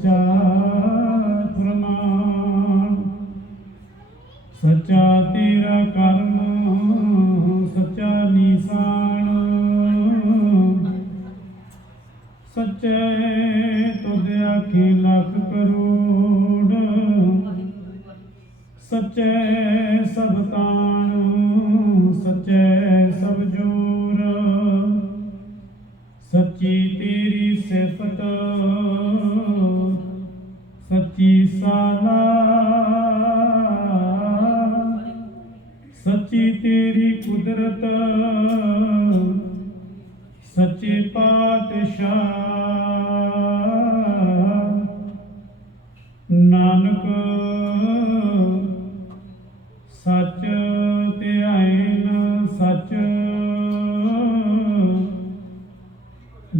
सच्चा प्रमाण। सच्चा तेरा कर्म सच्चा निशान। सच्चे तुद आखे लख करोड़। सच्चे सब ताण सच्चे सब जोर। सच्ची तेरी सिफत सच्ची साला। सच्ची तेरी कुदरत सच्चे पातशाह। नानक सच ध्यान सच।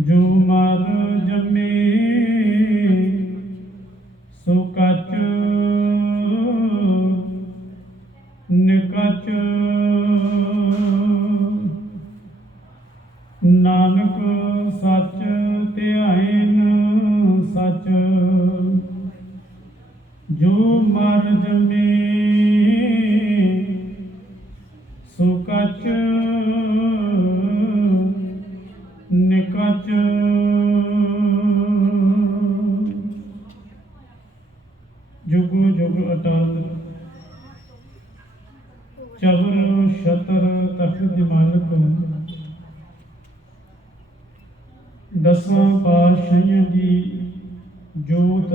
जो मर जमे सो कच निकच। नानक सच ध्यान सच। जो मर जमे सो कच निकच। जुग जुग अटल चबर छतर तख्त मालक। दसां पातशाहियां दी जोत।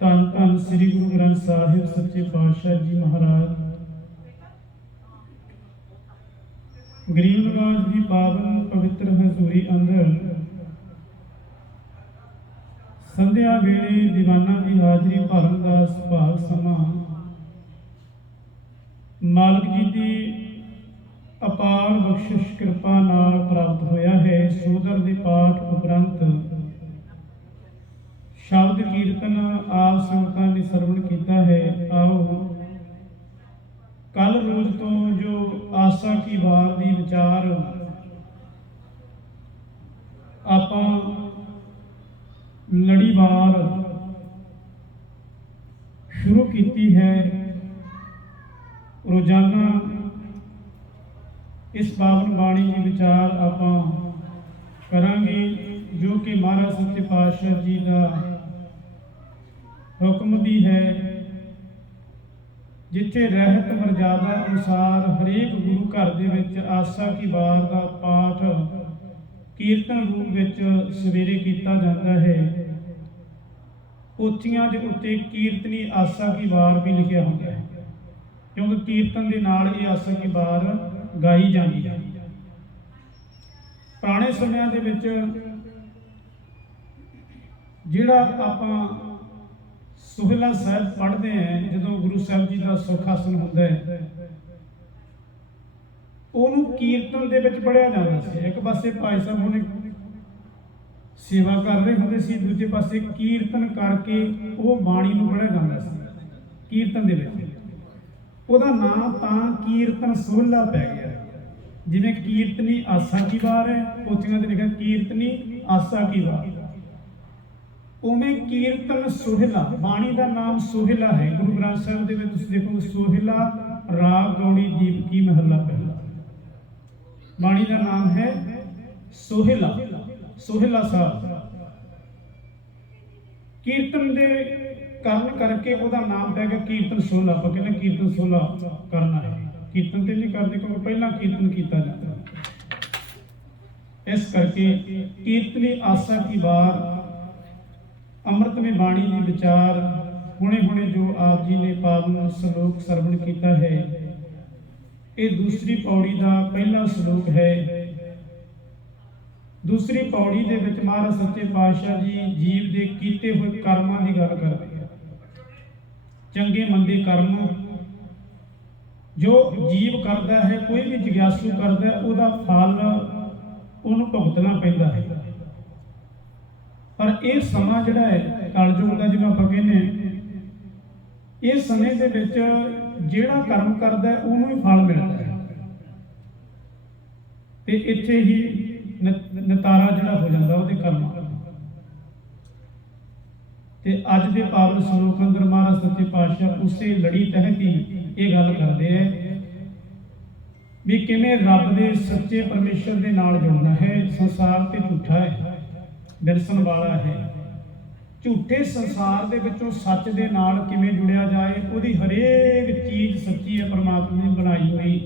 धन धन श्री गुरु ग्रंथ साहिब सच्चे पातशाह जी महाराज। गरीब नवाज की पावन पवित्र हजूरी अंदर संध्या वेले दीवाना की हाजरी भरन का सुभाग समा मालिक जी की अपार बख्शिश कृपा नाल प्राप्त होया है। सोदर के पाठ उपरंत शब्द कीर्तन आप संगतां ने सरवण किया है। आओ कल रोज तो जो आसा की वार की विचार आपां लड़ीवार शुरू की है। रोजाना इस पावन बाणी के विचार आपां करांगे जो कि महाराज सच्चे पातशाह जी का हुक्म भी है। जिथे रहत मर्यादा अनुसार हरेक गुरु घर दे विच आसा की वार का पाठ कीर्तन रूप विच सवेरे किया जाता है। पोथियां दे उत्ते कीर्तनी आसा की वार भी लिखिया होता है, क्योंकि कीर्तन के नाल ये आसा की वार गाई जाती है। पुराने समयां दे विच जिहड़ा आपां सोहला साहिब पढ़ते हैं, जो गुरु साहब जी का सुखासन होंदा है, ਉਹਨੂੰ कीर्तन ਦੇ ਵਿੱਚ ਪੜਿਆ ਜਾਂਦਾ ਸੀ। ਇੱਕ ਪਾਸੇ ਭਾਈ ਸਾਹਿਬ ਉਹਨੇ ਸੇਵਾ ਕਰ ਰਹੇ ਹੁੰਦੇ ਸੀ, ਦੂਜੇ ਪਾਸੇ ਕੀਰਤਨ ਕਰਕੇ ਉਹ ਬਾਣੀ ਨੂੰ ਪੜਿਆ ਜਾਂਦਾ ਸੀ। ਕੀਰਤਨ ਦੇ ਵਿੱਚ ਉਹਦਾ ਨਾਮ ਤਾਂ ਕੀਰਤਨ ਸੋਹਲਾ ਪੈ ਗਿਆ। ਜਿਵੇਂ ਕੀਰਤਨੀ ਆਸਾ ਕੀ ਵਾਰ ਹੈ, ਪੋਥੀਆਂ ਤੇ ਲਿਖਿਆ ਕੀਰਤਨੀ ਆਸਾ ਕੀ ਵਾਰ, ਉਵੇਂ ਕੀਰਤਨ ਸੋਹਿਲਾ। ਬਾਣੀ ਦਾ ਨਾਮ ਸੋਹਿਲਾ ਹੈ। ਗੁਰੂ ਗ੍ਰੰਥ ਸਾਹਿਬ ਦੇ ਵਿੱਚ ਤੁਸੀਂ ਦੇਖੋ ਸੋਹਿਲਾ ਰਾਗ ਗੌੜੀ ਦੀਪਕੀ ਮਹੱਲਾ ਪਹਿਲਾ। बाणी का नाम है सोहिला, सोहिला साहब। कीर्तन के कारण करके उसका नाम पै गया कीर्तन सोहला। आप कहते कीर्तन सोहला करना है, कीर्तन तो नहीं करते क्योंकि पहला कीर्तन किया जाता। इस करके कीर्तनी आसा की वार अमृत में बाणी की विचार हुणे हुणे जो आप जी ने पावन श्लोक सरवण किया है। ये दूसरी पौड़ी का पहला श्लोक है। दूसरी पौड़ी के विच महाराज सच्चे पातशाह जी जीव के कीते हुए कर्मां की गल करते हैं। चंगे मंदे कर्म जो जीव करता है, कोई भी जिग्यासू करता है, उसका फल उन्होंने भुगतना पैंदा है। पर यह समा जिहड़ा है कलयुग का, जिवें आपां कहने इस समय के विच जिहड़ा कर्म करता है उन्होंने ही फल मिलता है। तो इत्थे ही नतारा जिहड़ा हो जाता वो कर्म। ਤੇ ਅੱਜ ਦੇ ਪਾਵਨ ਸ਼ਲੋਕ ਅੰਦਰ ਮਹਾਰਾਜ ਸੱਚੇ ਪਾਤਸ਼ਾਹ ਉਸੇ ਲੜੀ ਤਹਿਤ ਹੀ ਇਹ ਗੱਲ ਕਰਦੇ ਹੈ ਵੀ ਕਿਵੇਂ ਰੱਬ ਦੇ ਸੱਚੇ ਪਰਮੇਸ਼ਰ ਦੇ ਨਾਲ ਜੁੜਨਾ ਹੈ। ਸੰਸਾਰ ਤੇ ਝੂਠਾ ਹੈ, ਵਿਰਸਣ ਵਾਲਾ ਹੈ। ਝੂਠੇ ਸੰਸਾਰ ਦੇ ਵਿੱਚੋਂ ਸੱਚ ਦੇ ਨਾਲ ਕਿਵੇਂ ਜੁੜਿਆ ਜਾਏ, ਉਹਦੀ ਹਰੇਕ ਚੀਜ਼ ਸੱਚੀ ਹੈ, ਪਰਮਾਤਮਾ ਨੇ ਬਣਾਈ ਹੋਈ।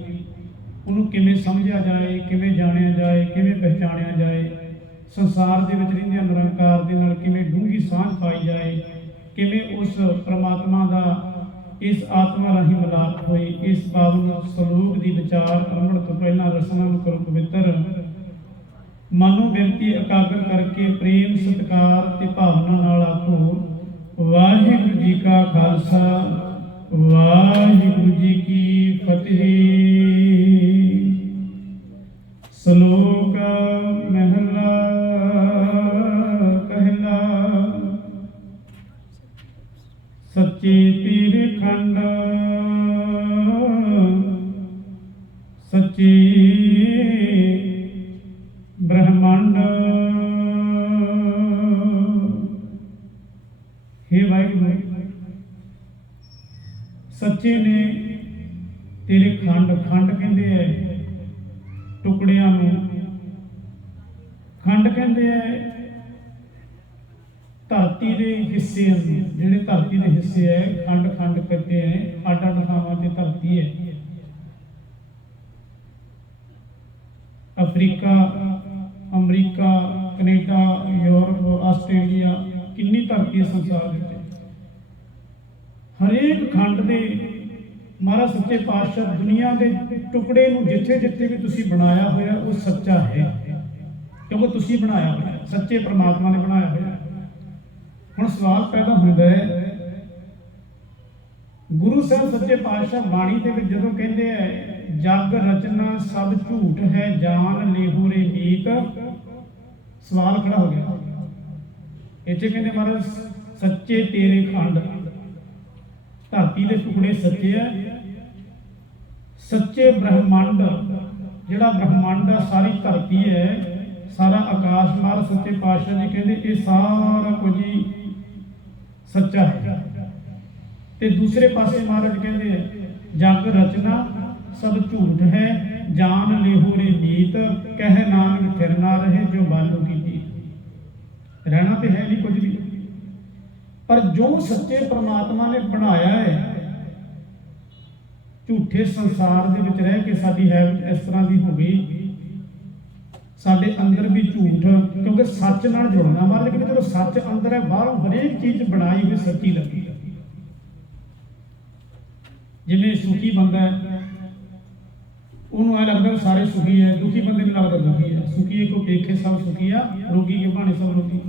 ਉਹਨੂੰ ਕਿਵੇਂ ਸਮਝਿਆ ਜਾਏ, ਕਿਵੇਂ ਜਾਣਿਆ ਜਾਏ, ਕਿਵੇਂ ਪਹਿਚਾਣਿਆ ਜਾਏ, ਸੰਸਾਰ ਦੇ ਵਿੱਚ ਰਹਿੰਦਿਆਂ ਨਿਰੰਕਾਰ ਦੇ ਨਾਲ ਕਿਵੇਂ ਡੂੰਘੀ ਸਾਂਝ ਪਾਈ ਜਾਏ, ਕਿਵੇਂ ਉਸ ਪਰਮਾਤਮਾ ਦਾ ਇਸ ਆਤਮਾ ਰਾਹੀਂ ਮਿਲਾਪ ਹੋਈ। ਇਸ ਪਾਵਨ ਸਲੋਕ ਦੀ ਵਿਚਾਰ ਕਰਨ ਤੋਂ ਪਹਿਲਾਂ ਰਸਨਾ ਨੂੰ ਕਰੋ ਪਵਿੱਤਰ। ਮਨੋਂ ਬਿਰਤੀ ਇਕਾਗਰ ਕਰਕੇ ਪ੍ਰੇਮ ਸਤਿਕਾਰ ਤੇ ਭਾਵਨਾ ਨਾਲ ਆਖੋ ਵਾਹਿਗੁਰੂ ਜੀ ਕਾ ਖਾਲਸਾ, ਵਾਹਿਗੁਰੂ ਜੀ ਕੀ ਫਤਿਹ। ਸ਼ਲੋਕ ਮਹਿਲਾ ਪਹਿਲਾ। ਸੱਚੇ ਤੇਰੇ ਖੰਡ ਸੱਚੇ ਬ੍ਰਹਮੰਡ। हे ਵਾਹਿਗੁਰੂ, ਸੱਚੇ ਨੇ ਤੇਰੇ ਖੰਡ, ਖੰਡ ਕਹਿੰਦੇ ਐ ਟੁਕੜਿਆਂ ਨੂੰ, ਖੰਡ ਕਹਿੰਦੇ ਐ ਧਰਤੀ ਦੇ ਹਿੱਸੇ ਨੂੰ। ਜਿਹੜੇ ਧਰਤੀ ਦੇ ਹਿੱਸੇ ਹੈ ਖੰਡ, ਖੰਡ ਕਹਿੰਦੇ ਐ। ਅੱਡ ਅੱਡ ਥਾਵਾਂ ਤੇ ਧਰਤੀ ਹੈ। Africa, America, Canada, Europe, Australia, ਕਿੰਨੀ ਧਰਤੀ ਹੈ ਸੰਸਾਰ ਵਿੱਚ। ਹਰੇਕ ਖੰਡ ਦੇ ਮਹਾਰਾਜ ਸੱਚੇ ਪਾਤਸ਼ਾਹ ਦੁਨੀਆ ਦੇ ਟੁਕੜੇ ਨੂੰ ਜਿੱਥੇ ਜਿੱਥੇ ਵੀ ਤੁਸੀਂ ਬਣਾਇਆ ਹੋਇਆ ਉਹ ਸੱਚਾ ਹੈ, ਕਿਉਂਕਿ ਤੁਸੀਂ ਬਣਾਇਆ ਹੋਇਆ, ਸੱਚੇ ਪਰਮਾਤਮਾ ਨੇ ਬਣਾਇਆ ਹੋਇਆ। ਹੁਣ ਸਵਾਲ ਪੈਦਾ ਹੁੰਦਾ ਹੈ, ਗੁਰੂ ਸਾਹਿਬ ਸੱਚੇ ਪਾਤਸ਼ਾਹ ਬਾਣੀ ਦੇ ਵਿੱਚ ਜਦੋਂ ਕਹਿੰਦੇ ਹੈ ਜਗ ਰਚਨਾ ਸਭ ਝੂਠ ਹੈ ਜਾਨ ਲੇਹੂ ਰੇ ਨੀਤ, ਸਵਾਲ ਖੜਾ ਹੋ ਗਿਆ। ਇੱਥੇ ਕਹਿੰਦੇ ਮਹਾਰਾਜ ਸੱਚੇ ਤੇਰੇ ਖੰਡ, ਧਰਤੀ ਦੇ ਟੁਕੜੇ ਸੱਚੇ ਆ। ਸੱਚੇ ਬ੍ਰਹਮੰਡ, ਜਿਹੜਾ ਬ੍ਰਹਮੰਡ ਆ, ਸਾਰੀ ਧਰਤੀ ਹੈ, ਸਾਰਾ ਆਕਾਸ਼, ਮਹਾਰਾਜ ਸੱਚੇ ਪਾਤਸ਼ਾਹ ਜੀ ਕਹਿੰਦੇ ਇਹ ਸਾਰਾ ਕੁਝ ਹੀ ਸੱਚਾ ਹੈ। ਤੇ ਦੂਸਰੇ ਪਾਸੇ ਮਹਾਰਾਜ ਕਹਿੰਦੇ ਜਗ ਰਚਨਾ ਸਭ ਝੂਠ ਹੈ ਜਾਨ ਲੇਹੂ ਰੇ ਨੀਤ, ਕਹਿ ਨਾਨਕ ਫਿਰ ਨਾ ਰਹੇ ਜੋ ਬਾਲੂ ਕੀਤੀ। ਰਹਿਣਾ ਤੇ ਹੈ ਨਹੀਂ ਕੁਝ ਵੀ, ਪਰ ਜੋ ਸੱਚੇ ਪ੍ਰਮਾਤਮਾ ਨੇ ਬਣਾਇਆ ਹੈ, ਝੂਠੇ ਸੰਸਾਰ ਦੇ ਵਿੱਚ ਰਹਿ ਕੇ ਸਾਡੀ ਹੈਬਿਟ ਇਸ ਤਰ੍ਹਾਂ ਦੀ ਹੋ ਗਈ, ਸਾਡੇ ਅੰਦਰ ਵੀ ਝੂਠ, ਕਿਉਂਕਿ ਸੱਚ ਨਾਲ ਜੁੜਨਾ। ਮਹਾਰਾਜ ਕਹਿੰਦੇ ਜਦੋਂ ਸੱਚ ਅੰਦਰ ਹੈ, ਬਾਹਰੋਂ ਹਰੇਕ ਚੀਜ਼ ਬਣਾਈ ਹੋਈ ਸੱਚੀ ਲੱਗੀ। ਜਿਵੇਂ ਸੁਖੀ ਬੰਦਾ ਹੈ, ਉਹਨੂੰ ਐ ਲੱਗਦਾ ਸਾਰੇ ਸੁਖੀ ਹੈ, ਦੁਖੀ ਬੰਦੇ ਨੂੰ ਲੱਗਦਾ ਦੁਖੀ ਹੈ। ਸੁਖੀ ਕੋ ਦੇਖੇ ਸਭ ਸੁਖੀ ਆ, ਰੋਗੀ ਕੇ ਭਾਣੇ ਸਭ ਰੋਗੀ।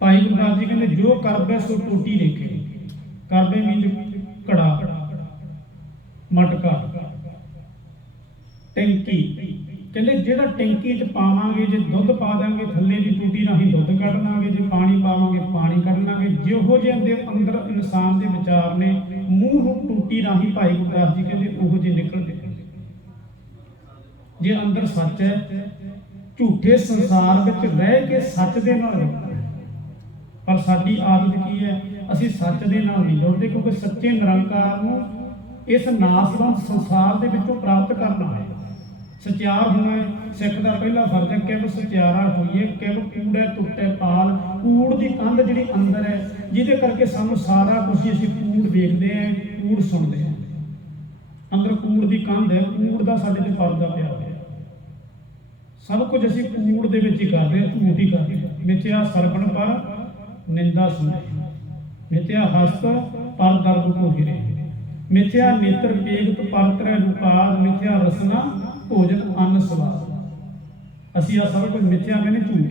ਭਾਈ ਗੁਰਦਾਸ ਜੀ ਕਹਿੰਦੇ ਜੋ ਕਰਬੈ ਸੋ ਟੋਟੀ ਦੇਖੇ। ਕਰਬੈ ਮੀਨਜ਼ ਘੜਾ, ਮਟਕਾ, ਟੈਂਕੀ। ਕਹਿੰਦੇ ਜਿਹੜਾ ਟੈਂਕੀ 'ਚ ਪਾਵਾਂਗੇ, ਜੇ ਦੁੱਧ ਪਾ ਦਾਂਗੇ ਥੱਲੇ ਦੀ ਟੂਟੀ ਰਾਹੀਂ ਦੁੱਧ ਕੱਢ ਲਾਂਗੇ, ਜੇ ਪਾਣੀ ਪਾਵਾਂਗੇ ਪਾਣੀ ਕੱਢ ਲਾਂਗੇ। ਜਿਹੋ ਜਿਹੇ ਅੰਦਰ ਇਨਸਾਨ ਦੇ ਵਿਚਾਰ ਨੇ, ਮੂੰਹ ਟੂਟੀ ਰਾਹੀਂ ਭਾਈ ਗੁਰਦਾਸ ਜੀ ਕਹਿੰਦੇ ਉਹੋ ਜਿਹੇ ਨਿਕਲਦੇ। ਜੇ ਅੰਦਰ ਸੱਚ ਹੈ, ਝੂਠੇ ਸੰਸਾਰ ਵਿੱਚ ਰਹਿ ਕੇ ਸੱਚ ਦੇ ਨਾਲ ਜੁੜਨਾ। ਪਰ ਸਾਡੀ ਆਦਤ ਕੀ ਹੈ, ਅਸੀਂ ਸੱਚ ਦੇ ਨਾਲ ਨਹੀਂ ਜੁੜਦੇ, ਕਿਉਂਕਿ ਸੱਚੇ ਨਿਰੰਕਾਰ ਨੂੰ ਇਸ ਨਾਸਵੰਤ ਸੰਸਾਰ ਦੇ ਵਿੱਚੋਂ ਪ੍ਰਾਪਤ ਕਰਨਾ ਹੈ, ਸਚਿਆਰ ਹੋਣਾ ਹੈ। ਸਿੱਖ ਦਾ ਪਹਿਲਾ ਫਰਜ਼ ਹੈ ਕਿਵ ਸਚਿਆਰਾ ਹੋਈਏ, ਕਿਵ ਕੂੜੈ ਟੁੱਟੇ ਪਾਲ। ਕੂੜ ਦੀ ਕੰਧ ਜਿਹੜੀ ਅੰਦਰ ਹੈ, ਜਿਹਦੇ ਕਰਕੇ ਸਾਨੂੰ ਸਾਰਾ ਕੁਝ ਅਸੀਂ ਕੂੜ ਵੇਖਦੇ ਹਾਂ, ਕੂੜ ਸੁਣਦੇ ਹਾਂ। ਅੰਦਰ ਕੂੜ ਦੀ ਕੰਧ ਹੈ, ਕੂੜ ਦਾ ਸਾਡੇ ਤੇ ਪਰਦਾ ਪਿਆ ਹੋਇਆ। ਸਭ ਕੁਝ ਅਸੀਂ ਕੂੜ ਦੇ ਵਿੱਚ ਹੀ ਕਰਦੇ ਹਾਂ, ਝੂਠ ਹੀ ਕਰਦੇ ਹਾਂ। ਮਿਥਿਆ ਸਰਵਣ ਪਰ ਨਿੰਦਾ ਸੁਣੇ, ਮਿਥਿਆ ਹਸਤ ਪਰ ਦਰਦ ਕੋ ਹਿਰੇ, ਮਿਥਿਆ ਨੇਤਰ ਪੇਗਤ ਪਰ ਤਰੈ ਰੁਕਾਦ, ਮਿਥਿਆ ਰਸਨਾ ਭੋਜਨ ਅੰਨ ਸਵਾਦ। ਅਸੀਂ ਆ ਸਭ ਕੁਝ ਮਿਥਿਆ ਕਹਿੰਦੇ, ਝੂਠ,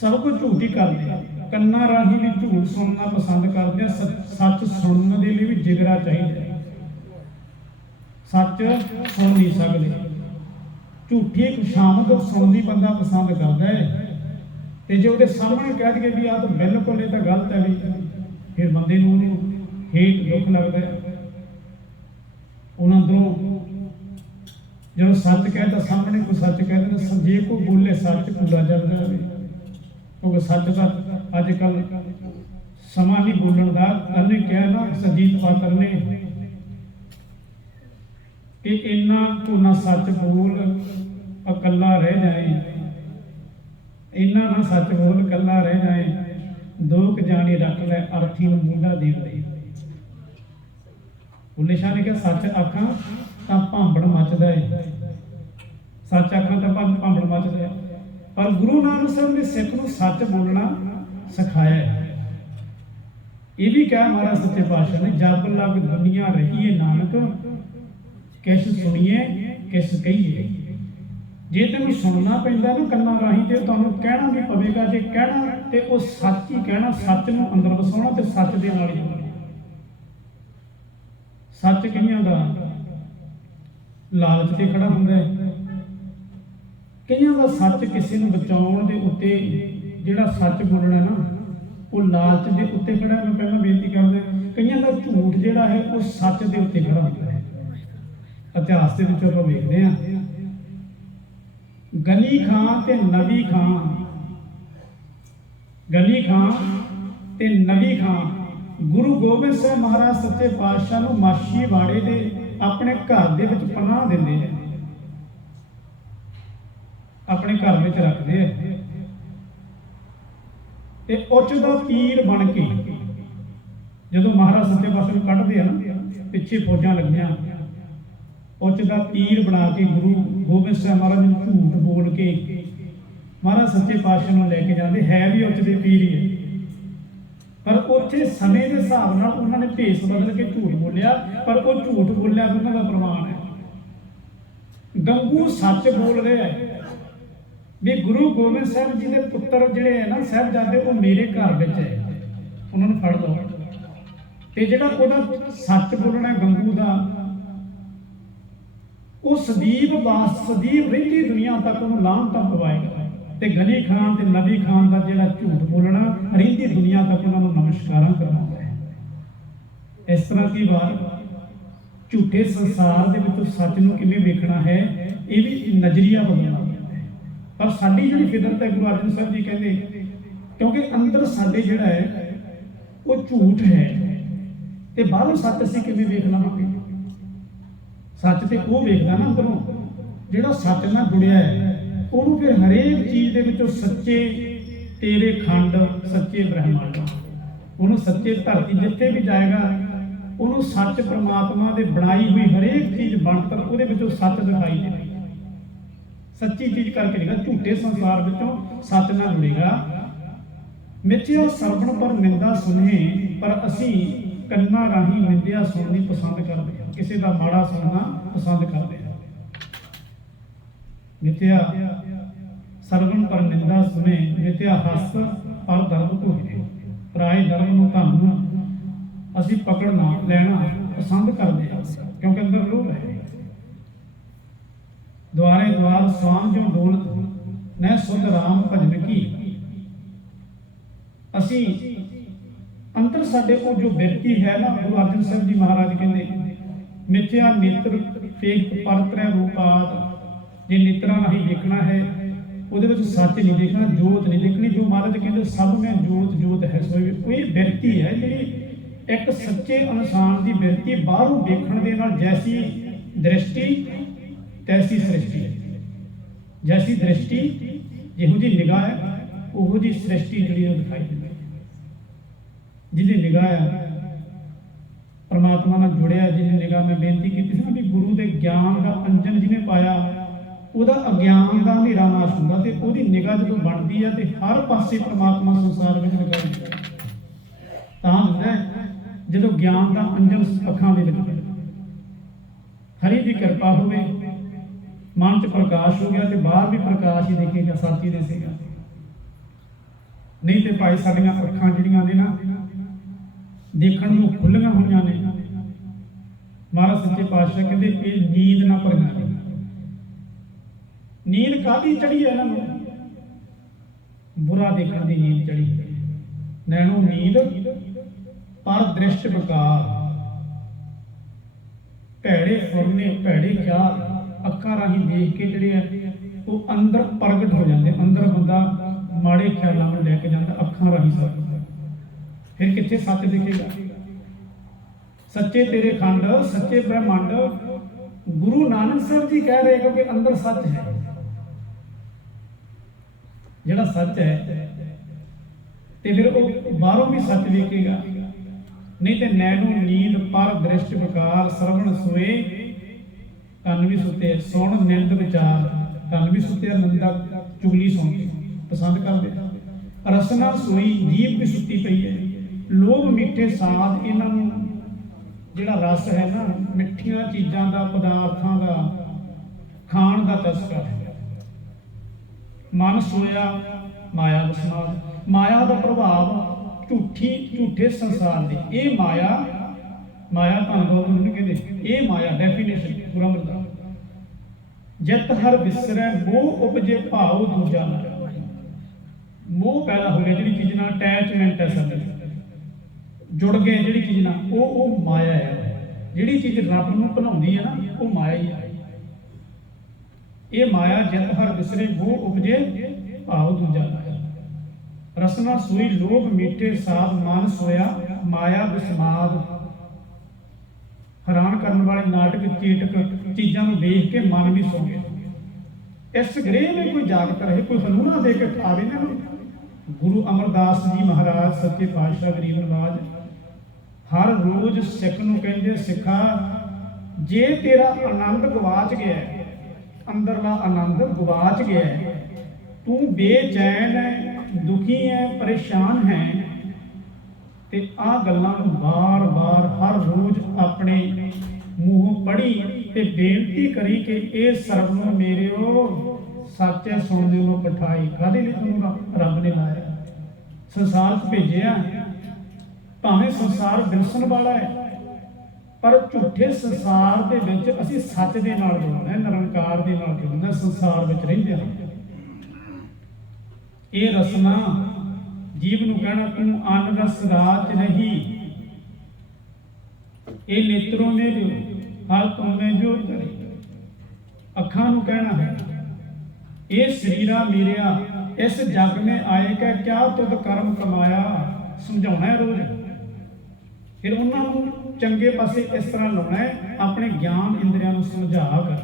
ਸਭ ਕੁਝ ਝੂਠ ਹੀ ਕਰਦੇ ਹਾਂ। ਕੰਨਾਂ ਰਾਹੀਂ ਵੀ ਝੂਠ ਸੁਣਨਾ ਪਸੰਦ ਕਰਦੇ ਹਾਂ। ਸੱਚ ਸੁਣਨ ਦੇ ਲਈ ਵੀ ਜਿਗਰਾ ਚਾਹੀਦਾ, ਸੱਚ ਸੁਣ ਨਹੀਂ ਸਕਦੇ। ਝੂਠੀ ਖੁਸ਼ਾਮਦ ਸੁਣਨੀ ਬੰਦਾ ਪਸੰਦ ਕਰਦਾ ਹੈ, ਤੇ ਜੇ ਉਹਦੇ ਸਾਹਮਣੇ ਕਹਿ ਦਈਏ ਵੀ ਆਹ ਤਾਂ ਬਿਲਕੁਲ ਇਹ ਤਾਂ ਗਲਤ ਹੈ, ਵੀ ਫਿਰ ਬੰਦੇ ਨੂੰ ਉਹਨੂੰ ਹੇਠ ਦੁੱਖ ਲੱਗਦਾ ਹੈ। ਉਹਨਾਂ ਅੰਦਰੋਂ ਜਦੋਂ ਸੱਚ ਕਹਿ ਤਾਂ ਸਾਹਮਣੇ ਕੋਈ ਸੱਚ ਕਹਿ ਦਿੰਦਾ, ਜੇ ਕੋਈ ਬੋਲੇ ਸੱਚ ਕੂੜਾ ਚੱਲਦਾ ਰਹੇ। क्योंकि सच का अजकल समा नहीं बोलने का। कल कहा ना संजीत पात्र ने कि इन्ना तू ना सच बोल अकला रह जाए, इन्ना ना सच बोल कला रह जाए, दो क जाने रख लै अर्थी नूं मूंढा दे दे। बुल्ले शाह ने कहा सच आखां तां भांबड़ मचदा है, सच आखां तां भांबड़ मचदा है। पर गुरु नानक साहब ने सिख नूं सच बोलना सिखाया है। ये भी कहा महाराज सच्चे पातशाह ने, जब लग दुनिया रहीए नानक, किस सुनिए किस कहिए। जे तेन सुनना पैंदा ना कन्ना राही, जे तुहानूं कहना भी पवेगा, जे कहना ते वो सच ही कहना, सच नूं अंदर वसाउणा ते सच दे नाल ही जुड़ना। सच कईयां दा लालच ते खड़ा हुंदा है, कईयां दा सच किसी नूं बचाउण दे उत्ते जिहड़ा सच बोलना ना वो लालच दे उत्ते खड़ा। मैं पहलां बेनती करदा, कईयां दा झूठ जिहड़ा है वो सच दे उत्ते खड़ा हुंदा है। इतिहास दे विच आपां वेखदे हां गनी खां ते नबी खां, गनी खां ते नबी खां गुरु गोबिंद साहब महाराज सच्चे पातशाह नूं माछीवाड़े दे अपने घर दे विच पनाह दिंदे हैं, अपने घर में रखते हैं। ते उच दा पीर बन के जदों महाराज सच्चे पातशाह नूं कढदे हैं ना, पिछे फौजां लगियां, उच दा पीर बना के गुरु गोबिंद साहब महाराज नूं झूठ बोल के महाराज सच्चे पातशाह नूं लैके जाते। है भी उच दे पीर ही है, पर उत्थे समय के हिसाब नाल उन्होंने भेस बदल के झूठ बोलिया, पर वो झूठ बोलिया भी उन्होंने प्रमाण है। गंगू सच बोल रहे हैं भी गुरु गोबिंद साहब जी के पुत्र जिहड़े है ना साहिबजादे, वो मेरे घर में है, उन्होंने फड़ लो। ते जिहड़ा उहदा सच बोलना गंगू का, वो सदीप सदीप रहिंदी दुनिया तक उन्होंने लाहनतां पवाएगा। ते गनी खान ते नबी खान का जिहड़ा झूठ बोलना रहिंदी दुनिया तक उन्होंने नमस्कारां करवाउंदा है। इस तरह की बात झूठे संसार दे विच सच नूं किवें वेखना है, ये भी नजरिया बदलना। पर साडी जिहड़ी फितरत है, गुरु अर्जन साहब जी कहते, क्योंकि अंदर साडे जिहड़ा है वो झूठ है, ते बाहरों सच असीं किवें वेख लवांगे। सच ते वो वेखदा ना अंदरों, जिहड़ा सच नाल जुड़िया है, ਉਹਨੂੰ फिर हरेक चीज़ ਦੇ ਵਿੱਚੋਂ सच्चे तेरे खंड सच्चे ब्रह्मांड, ਉਹਨੂੰ सच्चे धरती जिथे भी जाएगा ਉਹਨੂੰ सच परमात्मा ਦੇ बनाई हुई हरेक चीज़ ਬਣਤਰ ਉਹਦੇ ਵਿੱਚੋਂ सच दिखाई देगी। सच्ची चीज़ करके देगा, झूठे संसार ਵਿੱਚੋਂ सच ना जुड़ेगा। मिथ्या सरवण पर निंदा सुने, पर असी ਕੰਨਾਂ ਰਾਹੀਂ ਨਿੰਦਿਆ ਸੁਣਨੀ पसंद करते हैं, किसी का माड़ा सुनना पसंद करते हैं। मिथ्या सरवण पर निंदा सुने, मिथ्या हस पर धर्म को है, पराए धर्म नूं धन नूं असीं पकड़ना लैना पसंद करते हैं, क्योंकि अंदर लोभ है। द्वारे द्वार स्वाम जो दौलत न सुध राम भजन की, असी अंतर साडे को जो व्यक्ति है ना, गुरु अर्जन साहब जी महाराज कहते मिथ्या नेत्र फेक परत्रय रूपात, जे नेत्रा नहीं देखना है वो सच नहीं देखना, जोत नहीं देखनी। जो महाराज कहते सब में जोत जोत है, सो ये व्यक्ति है जी एक सच्चे इंसान की व्यक्ति बाहरों देखण दे नाल जैसी दृष्टि तैसी सृष्टि, जैसी दृष्टि जिहो जी निगाह है उहो जी सृष्टि जी दिखाई देती। जिहदी निगाह है परमात्मा नाल जुड़िया, जिहदी निगाह में बेनती की थी कि गुरु के ज्ञान का अंजन जिन्हें पाया ਉਹਦਾ अज्ञान का हनेरा नाश ਹੁੰਦਾ, ਤੇ ਉਹਦੀ ਨਿਗਾਹ ਜਦੋਂ ਬਣਦੀ ਹੈ ਤੇ हर पासे परमात्मा संसार ਵਿੱਚ ਦਿਖਾਈ ਦਿੰਦਾ। ਤਾਂ ਹੁੰਦਾ ਜਦੋਂ ਗਿਆਨ ਦਾ ਅੰਜਨ ਅੱਖਾਂ ਦੇ ਵਿੱਚ हरि की कृपा होवे, मन च प्रकाश हो गया, तो बाहर भी प्रकाश ही दिखेगा, सच ही दिसेगा। नहीं तो भाई साडियां अखां जिहड़ियां ने ना देखण नूं खुल्लियां होईयां ने, महाराज सच्चे पातशाह कहते ये नींद ना भरियां। नींद काहदी चढ़ी है इन्हां नूं? बुरा देखण दी नींद चढ़ी है। नैनो नींद पर दृष्ट विकार, भैड़े फुरने भैड़े ख्याल अखां राही देख के जिहड़े वो अंदर प्रगट हो जाते। अंदर बंदा ਮਾੜੇ ਖਿਆਲਾਂ ਨੂੰ ਲੈ ਕੇ ਜਾਂਦਾ, ਅੱਖਾਂ ਰਾਹੀਂ ਸਭ। ਫਿਰ ਕਿੱਥੇ ਸੱਚ ਦਿਖੇਗਾ? ਸੱਚੇ ਤੇਰੇ ਖੰਡ, ਸੱਚੇ ਬ੍ਰਹਮੰਡ। ਗੁਰੂ ਨਾਨਕ ਸਾਹਿਬ ਜੀ ਕਹਿ ਰਹੇ ਕਿਉਂਕਿ ਅੰਦਰ ਸੱਚ ਹੈ। ਜਿਹੜਾ ਸੱਚ ਹੈ ਤੇ ਫਿਰ ਉਹ ਬਾਹਰੋਂ ਵੀ ਸੱਚ ਵੇਖੇਗਾ। ਨਹੀਂ ਤੇ ਨੈਣੂ ਨੀਂਦ ਪਰ ਦ੍ਰਿਸ਼ਟ ਵਿਕਾਰ, ਸਰਵਣ ਸੋਏ ਕੰਨ ਵੀ ਸੁੱਤੇ, ਸੁਣ ਨਿੰਦ ਵਿਚਾਰ। ਕੰਨ ਵੀ ਸੁੱਤੇ, ਨਿੰਦਾ ਚੁਗਲੀ ਸੁਣ ਕੇ ਪਸੰਦ ਕਰਦੇ। ਰਸਨਾ ਸੋਈ, ਜੀਭ ਵੀ ਸੁੱਤੀ ਪਈ ਹੈ। ਲੋਭ ਮਿੱਠੇ ਸਾਧ, ਇਹਨਾਂ ਨੂੰ ਜਿਹੜਾ ਰਸ ਹੈ ਨਾ, ਮਿੱਠੀਆਂ ਚੀਜ਼ਾਂ ਦਾ, ਪਦਾਰਥਾਂ ਦਾ, ਖਾਣ ਦਾ ਚਸਕਾ ਹੈ। ਮਨ ਸੋਇਆ ਮਾਇਆ ਵਿਸਮਾਦ, ਮਾਇਆ ਦਾ ਪ੍ਰਭਾਵ ਝੂਠੇ ਸੰਸਾਰ ਦੇ। ਇਹ ਮਾਇਆ ਤਾਂ ਲੋਕ ਨੂੰ ਕਹਿੰਦੇ, ਇਹ ਮਾਇਆ ਡੈਫੀਨੇਸ਼ਨ ਪੂਰਾ ਮਤਲਬ। ਜਿਤ ਹਰ ਵਿਸਰੈ ਮੋਹ ਉਪਜੇ ਭਾਉ ਦੂਜਾ ਨਾ। ਮੋਹ ਪੈਦਾ ਹੋ ਗਿਆ, ਜਿਹੜੀ ਚੀਜ਼ ਨਾਲ ਅਟੈਚਮੈਂਟ ਹੈ ਸਾਡੇ, ਜੁੜ ਗਏ ਜਿਹੜੀ ਚੀਜ਼ ਨਾਲ, ਉਹ ਮਾਇਆ ਹੈ। ਜਿਹੜੀ ਚੀਜ਼ ਰੱਬ ਨੂੰ ਭੁਲਾਉਂਦੀ ਹੈ ਨਾ, ਉਹ ਮਾਇਆ ਹੀ ਹੈ। ਇਹ ਮਾਇਆ ਜਿਤ ਹਰ ਵਿਸਰੇ ਮੋਹ ਉਪਜੇ ਭਾਉ ਦੂਜਾ ਨਾ। ਰਸਨਾ ਸੋਈ ਲੋਭ ਮਿੱਠੇ ਸਾਧ, ਮਨ ਸੋਇਆ ਮਾਇਆ ਵਿਸਮਾਦ। ਹੈਰਾਨ ਕਰਨ ਵਾਲੇ ਨਾਟਕ ਚੇਟਕ ਚੀਜ਼ਾਂ ਨੂੰ ਦੇਖ ਕੇ ਮਨ ਵੀ ਸੌ ਗਿਆ। ਇਸ ਗ੍ਰਹਿ ਵਿੱਚ ਕੋਈ ਜਾਗਤ ਰਹੇ, ਕੋਈ ਹਨੂਣਾ ਦੇ ਕੇ ਠਾਵੇ ਨਾ। ਗੁਰੂ ਅਮਰਦਾਸ ਜੀ ਮਹਾਰਾਜ ਸੱਚੇ ਪਾਤਸ਼ਾਹ ਗਰੀਬ ਨਵਾਜ ਹਰ ਰੋਜ਼ ਸਿੱਖ ਨੂੰ ਕਹਿੰਦੇ, ਸਿੱਖਾ ਜੇ ਤੇਰਾ ਆਨੰਦ ਗਵਾਚ ਗਿਆ, ਅੰਦਰਲਾ ਆਨੰਦ ਗਵਾਚ ਗਿਆ, ਤੂੰ ਬੇਚੈਨ ਹੈ, ਦੁਖੀ ਹੈ, ਪਰੇਸ਼ਾਨ ਹੈ, ਤੇ ਆਹ ਗੱਲਾਂ ਨੂੰ ਬਾਰ-ਬਾਰ ਹਰ ਰੋਜ਼ ਆਪਣੇ ਮੂੰਹੋਂ ਪੜ੍ਹੀ ਤੇ ਬੇਨਤੀ ਕਰੀ ਕਿ ਇਹ ਸਰਬ ਨੂੰ ਮੇਰਿਓ ਸੱਚ ਹੈ ਸੁਣਦੇ ਨੂੰ ਪਠਾਈ। ਕਾਹਦੇ ਲਈ ਤੁਹਾਨੂੰ ਰੱਬ ਨੇ ਲਾਇਆ, ਸੰਸਾਰ 'ਚ ਭੇਜਿਆ। ਭਾਵੇਂ ਸੰਸਾਰ ਵਿਰਸਣ ਵਾਲਾ ਹੈ, ਪਰ ਝੂਠੇ ਸੰਸਾਰ ਦੇ ਵਿੱਚ ਅਸੀਂ ਸੱਚ ਦੇ ਨਾਲ ਜੁੜਨਾ, ਨਿਰੰਕਾਰ ਦੇ ਨਾਲ ਜੁੜਨਾ। ਸੰਸਾਰ ਵਿੱਚ ਰਹਿੰਦੇ ਹਾਂ। ਇਹ ਰਸਨਾ ਜੀਵ ਨੂੰ ਕਹਿਣਾ, ਤੂੰ ਅਨ ਰਸ ਰਾਜ ਨਹੀਂ। ਇਹ ਨੇਤਰੋਂ ਨੇ ਜੋ ਹਰ ਤੁਮਨੇ ਜੋ ਧਰੇ। ਅੱਖਾਂ ਨੂੰ ਕਹਿਣਾ ਹੈ, ਇਹ ਸਰੀਰਾ ਮੇਰਿਆ ਇਸ ਜਗ में ਆਏਗਾ, ਕਿਆ ਤੁਧ ਕਰਮ ਕਮਾਇਆ। ਸਮਝਾਉਣਾ ਹੈ ਰੋਜ਼। ਫਿਰ ਉਹਨਾਂ ਨੂੰ ਚੰਗੇ ਪਾਸੇ ਇਸ ਤਰ੍ਹਾਂ ਲਾਉਣਾ ਹੈ, ਆਪਣੇ ਗਿਆਨ ਇੰਦਰੀਆਂ ਨੂੰ ਸਮਝਾ ਕਰ।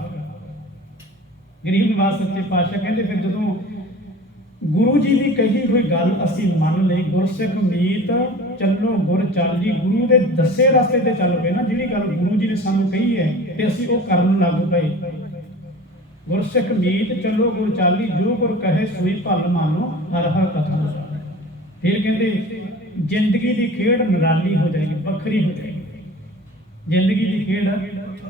ਗਰੀਬ ਨਿਵਾਸ ਸੱਚੇ ਪਾਤਸ਼ਾਹ ਕਹਿੰਦੇ, ਫਿਰ ਜਦੋਂ ਗੁਰੂ ਜੀ ਦੀ ਕਹੀ ਹੋਈ ਗੱਲ ਅਸੀਂ ਮੰਨ ਲਈ, ਗੁਰਸਿੱਖ ਮੀਤ ਚੱਲੋ ਗੁਰ ਚਾਲੀ। ਗੁਰੂ ਦੇ ਦੱਸੇ ਰਸਤੇ ਤੇ ਚੱਲ ਪਏ ਨਾ। ਜਿਹੜੀ ਗੱਲ ਗੁਰੂ ਜੀ ਨੇ ਸਾਨੂੰ ਕਹੀ ਹੈ ਤੇ ਅਸੀਂ ਉਹ ਕਰਨ ਲੱਗ ਪਏ। ਗੁਰਸਿੱਖ ਮੀਤ ਚੱਲੋ ਗੁਰ ਚਾਲੀ, ਜੋ ਗੁਰ ਕਹੇ ਸੋਈ ਭਲ ਮਾਨੋ, ਹਰ ਹਰ ਕਥਾ। ਫਿਰ ਕਹਿੰਦੇ ਜ਼ਿੰਦਗੀ ਦੀ ਖੇਡ ਨਿਰਾਲੀ ਹੋ ਜਾਏਗੀ, ਵੱਖਰੀ ਹੋ ਜਾਏਗੀ। ਜ਼ਿੰਦਗੀ ਦੀ ਖੇਡ,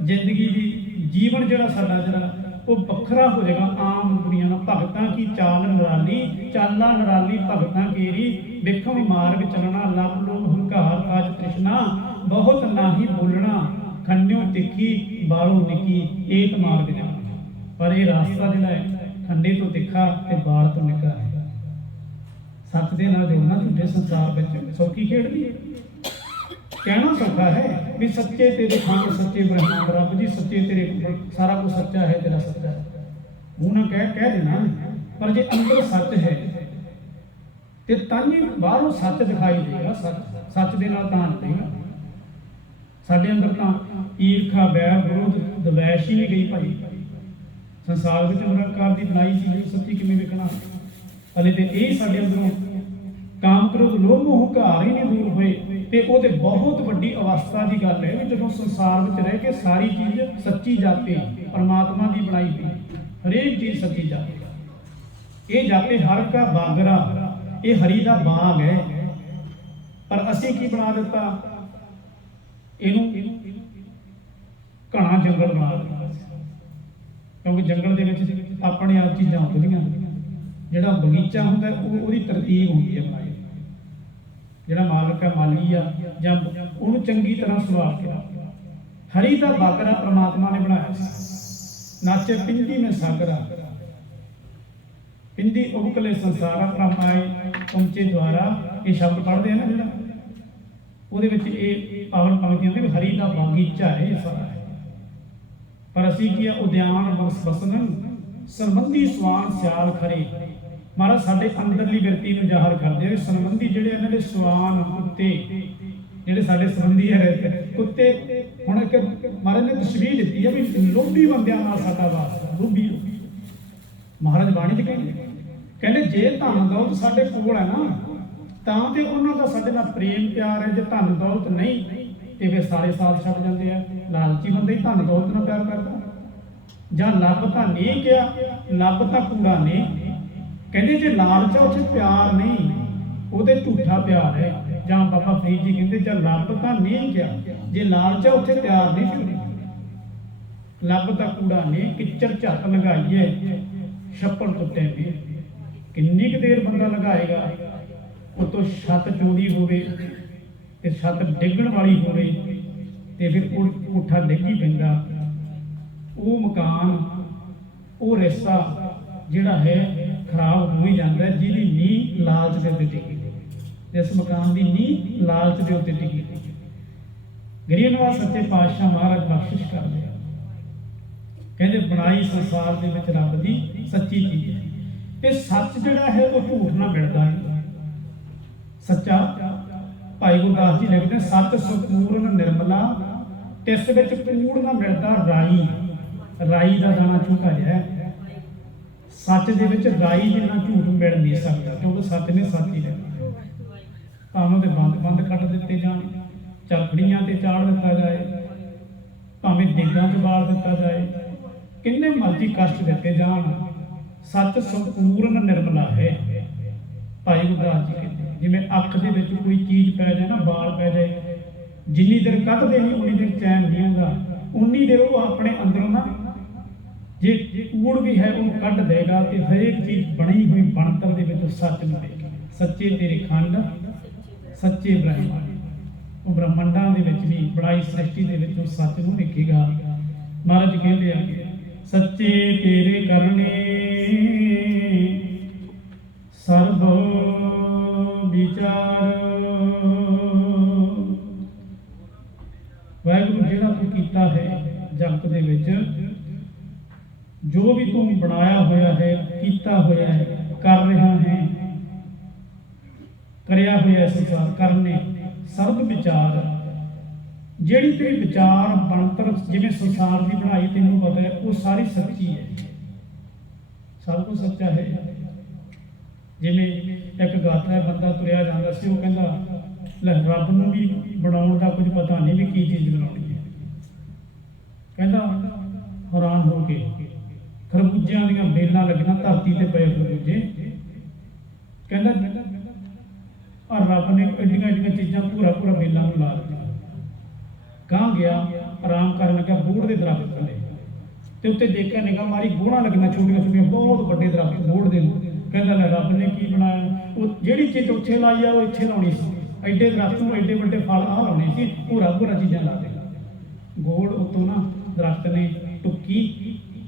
ਜ਼ਿੰਦਗੀ ਦੀ ਜੀਵਨ ਜਿਹੜਾ ਸਾਡਾ ਜਿਹੜਾ ਉਹ ਵੱਖਰਾ ਹੋ ਜਾਏਗਾ ਆਮ ਦੁਨੀਆ ਨਾਲ। ਭਗਤਾਂ ਕੀ ਚਾਲ ਨਿਰਾਲੀ, ਚਾਲਾਂ ਨਿਰਾਲੀ ਭਗਤਾਂ ਕੇਰੀ। ਵੇਖਮ ਮਾਰਗ ਚੱਲਣਾ, ਲੱਭ ਲੋਭ ਹੰਕਾਰ ਕਾਜ ਤ੍ਰਿਸ਼ਨਾ। ਬਹੁਤ ਨਾਹੀ ਬੋਲਣਾ, ਖੰਡਿਓ ਤਿੱਖੀ ਬਾਲੋਂ ਨਿੱਕੀ, ਏਕ ਮਾਰਗ ਜਾਣਾ। ਪਰ ਇਹ ਰਾਸਤਾ ਜਿਹੜਾ ਹੈ ਖੰਡੇ ਤੋਂ ਤਿੱਖਾ ਤੇ ਬਾਲ ਤੋਂ ਨਿੱਕਾ ਹੈ। ਸੱਚ ਦੇ ਨਾਲ ਜੁੜਨਾ ਝੂਠੇ ਸੰਸਾਰ ਵਿੱਚ ਸੌਖੀ ਖੇਡ ਨਹੀਂ। ਕਹਿਣਾ ਸੌਖਾ ਹੈ ਵੀ ਸੱਚੇ ਤੇਰੇ ਖੰਡ, ਸੱਚੇ ਬ੍ਰਹਮੰਡ ਰੱਬ ਜੀ, ਸੱਚੇ ਤੇਰੇ ਸਾਰਾ ਕੁਝ ਸੱਚਾ ਹੈ, ਤੇਰਾ ਸੱਚਾ ਹੈ। ਮੂੰਹ ਨਾਲ ਕਹਿ ਦੇਣਾ, ਪਰ ਜੇ ਅੰਦਰ ਸੱਚ ਹੈ ਤੇ ਤਾਂ ਹੀ ਬਾਹਰੋਂ ਸੱਚ ਦਿਖਾਈ ਦੇਗਾ। ਸੱਚ ਦੇ ਨਾਲ ਤਾਂ ਦੇਗਾ। ਸਾਡੇ ਅੰਦਰ ਤਾਂ ਈਰਖਾ, ਵੈਰ, ਵਿਰੋਧ, ਦਵੈਸ਼ ਹੀ ਨਹੀਂ ਗਈ ਭਾਈ। ਸੰਸਾਰ ਵਿੱਚ ਨਿਰੰਕਾਰ ਦੀ ਬਣਾਈ ਚੀਜ਼ ਸੱਚੀ ਕਿਵੇਂ ਵੇਖਣਾ। ਹਲੇ ਤੇ ਇਹ ਸਾਡੇ ਅੰਦਰੋਂ ਕਾਮ, ਕ੍ਰੋਧ, ਲੋਭ, ਮੋਹ, ਹੰਕਾਰ ਹੀ ਨਹੀਂ ਦੂਰ ਹੋਏ। ਤੇ ਉਹਦੇ ਬਹੁਤ ਵੱਡੀ ਅਵਸਥਾ ਦੀ ਗੱਲ ਹੈ ਵੀ ਜਦੋਂ ਸੰਸਾਰ ਵਿੱਚ ਰਹਿ ਕੇ ਸਾਰੀ ਚੀਜ਼ ਸੱਚੀ ਜਾਪੇ, ਪਰਮਾਤਮਾ ਦੀ ਬਣਾਈ ਹੋਈ ਹਰੇਕ ਚੀਜ਼ ਸੱਚੀ ਜਾਪੇ। ਇਹ ਜਾਪੇ ਹਰ ਕਾ ਬਾਗਰਾ, ਇਹ ਹਰੀ ਦਾ ਬਾਗ ਹੈ। ਪਰ ਅਸੀਂ ਕੀ ਬਣਾ ਦਿੱਤਾ? ਇਹਨੂੰ ਘਣਾ ਜੰਗਲ ਬਣਾ ਦਿੱਤਾ। ਕਿਉਂਕਿ ਜੰਗਲ ਦੇ ਵਿੱਚ ਆਪਣੇ ਆਪ ਚੀਜ਼ਾਂ ਹੁੰਦੀਆਂ। ਜਿਹੜਾ ਬਗੀਚਾ ਹੁੰਦਾ ਉਹਦੀ ਤਰਤੀਬ ਹੁੰਦੀ ਹੈ ਬਣਾਈ। ਜਿਹੜਾ ਮਾਲਕ ਹੈ, ਮਾਲੀ ਆ, ਜਾਂ ਉਹਨੂੰ ਚੰਗੀ ਤਰ੍ਹਾਂ ਸੰਭਾਲ ਕੇ ਰੱਖਦਾ। ਹਰੀ ਦਾ ਬਾਗਰਾ ਪ੍ਰਮਾਤਮਾ ਨੇ ਬਣਾਇਆ। ਨਾਚੇ ਪਿੰਡੀ में ਸਾਗਰਾ, ਪਿੰਡੀ ਉਬਕਲੇ ਸੰਸਾਰਾ ਪ੍ਰਮਾਏ ਪਹੁੰਚੇ ਦੁਆਰਾ। ਇਹ ਸ਼ਬਦ ਪੜ੍ਹਦੇ ਆ ਨਾ ਜਿਹੜਾ, ਉਹਦੇ ਵਿੱਚ ਇਹ ਪਾਵਨ ਪੰਕਤੀਆਂ ਨੇ ਵੀ ਹਰੀ ਦਾ ਬਾਗੀਚਾ ਹੈ ਇਹ ਸਾਰਾ। ਪਰ ਅਸੀਂ ਕੀ ਆ, ਉਦਿਆਨ ਬਸਨ ਸੰਬੰਧੀ ਸਵਾਨ ਸਿਆਲ ਖਰੇ। महाराज साडे अंदरली बिरती नूं ज़ाहिर करदे आ। संबंधी जिहड़े इन्हां दे सवान कुत्ते जिहड़े साडे संबंधी है कुत्ते, हुण एक महाराज ने तस्वीर दित्ती है भी लोभी बंदियां नाल साडा वास्ता। लोभी महाराज बाणी च कहंदे जे धन दौलत साडे कोल है ना तां ते उन्हां दा साडे नाल प्रेम प्यार है, जे धन दौलत नहीं ते फिर सारे साथ छड्ड जांदे आ। लालची बंदे धन दौलत नाल प्यार करदा, जां लभ तां नहीं किया, लभ तां कूड़ा ने। कहंदे जे लालच उत्थे प्यार नहीं, ਉਹਦੇ ਝੂਠਾ ਪਿਆਰ ਹੈ। ਜਾਂ ਬਾਬਾ ਫਰੀਦ ਜੀ ਕਹਿੰਦੇ ਜਾਂ ਲੱਭ ਤਾਂ ਨਹੀਂ ਗਿਆ, ਜੇ ਲਾਲਚ ਉੱਥੇ ਪਿਆਰ ਨਹੀਂ ਸੀ। ਲੱਭ ਤਾਂ ਕੂੜਾ ਨੇ ਕਿੱਚਰ ਝੱਟ ਲਗਾਈਏ ਛੱਪੜ ਟੁੱਟੇ ਪਏ। ਕਿੰਨੀ ਕੁ ਦੇਰ ਬੰਦਾ ਲਗਾਏਗਾ, ਉਤੋਂ ਛੱਤ ਚੋੜੀ ਹੋਵੇ ਤੇ ਛੱਤ ਡਿੱਗਣ ਵਾਲੀ ਹੋਵੇ ਤੇ ਫਿਰ ਉਹ ਕੋਠਾ ਡਿੱਗ ਹੀ ਪੈਂਦਾ। ਉਹ ਮਕਾਨ ਉਹ ਰਿਸ਼ਤਾ ਜਿਹੜਾ ਹੈ ਖਰਾਬ ਹੋ ਹੀ ਜਾਂਦਾ, ਜਿਹਦੀ ਨੀਂਹ ਲਾਲਚ ਦੇ ਉੱਤੇ ਟਿਕੀ। इस मकान की नींह लालच के उत्ते टिकी। गरीब नवाज सच्चे पातशाह महाराज बख्शिश कर दिया, कहते बनाई संसार के विच रब की सच्ची चीज है। ये सच जिहड़ा है वो झूठ ना मिलता है। सच्चा भाई गुरदास जी लिखते सच संपूर्ण निर्मला तिस विच कूड़ ना मिलता राई। राई का दाना झूठा जिहा है, सच दे विच राई जिन्ना झूठ मिल नहीं सकता, क्योंकि सच ने सच ही रहना। भावें तो बंद बंद कट दिते जान, चरखड़ियां ते चाड़ दिता जाए, भावें दिगां च बाल दिता जाए, किन्ने मर्जी कष्ट दिते जान, सच संपूर्ण निर्मला है। भाई गुरदास जी कहते जिवें अख दे विच कोई चीज पै जाए ना, बाल पै जाए, जिन्नी देर कढ़दे नहीं उन्नी देर चैन नहीं आंदा, उन्नी देर वो अपने अंदरों ना जे कूड़ भी है वो कढ़ देगा। तो हरेक चीज बनी हुई बनतर दे विच सच मिलेगी। सच्चे तेरे खंड सच्चे ब्रह्मांड, वो ब्रह्मांडां दे विच भी बनाई सृष्टि दे विच सच नूं लिखेगा। महाराज कहते हैं सच्चे तेरे करने सर्व विचार। वाहिगुरू जिहड़ा तू कीता है जगत दे विच, जो भी तू बनाया होया है, कीता होया है, कर रहा है, करिया हुआ संसार करने सर्व विचार। जिहड़ी तेरी विचार बनतर जिवें संसार की बनाई तेनों पता है वो सारी सच्ची है, सब कुछ सच्चा है। जिवें एक गाथा है, बंदा तुरिया जांदा सी, वो कहंदा ले रब नूं भी बनाउण दा कुछ पता नहीं भी की चीज़ बनाउणी है। कहंदा हैरान हो के खरबूजियां दीयां बेलां लगीਆਂ धरती ते पए खरबूजे, कहंदा और रब ने एडियां एडियां चीज़ां पूरा पूरा बेलों में ला दिया। कहाँ गया आराम कर लगा बूढ़ के दरख्त थले, तो उत्ते देखा निगाह मारी गोड़ा लगना छोटिया छोटिया बहुत बड़े दरख्त बूढ़ के। कहता ले रब ने की बनाया, वो जिहड़ी चीज़ उत्थे लाई है वो इत्थे लाउणी सी, एडे दरख्त में एडे बड़े फल आ लाने सी, पूरा पूरा चीज़ां ला देगा। गोड़ उत्तों ना दरख्त ने टुक्की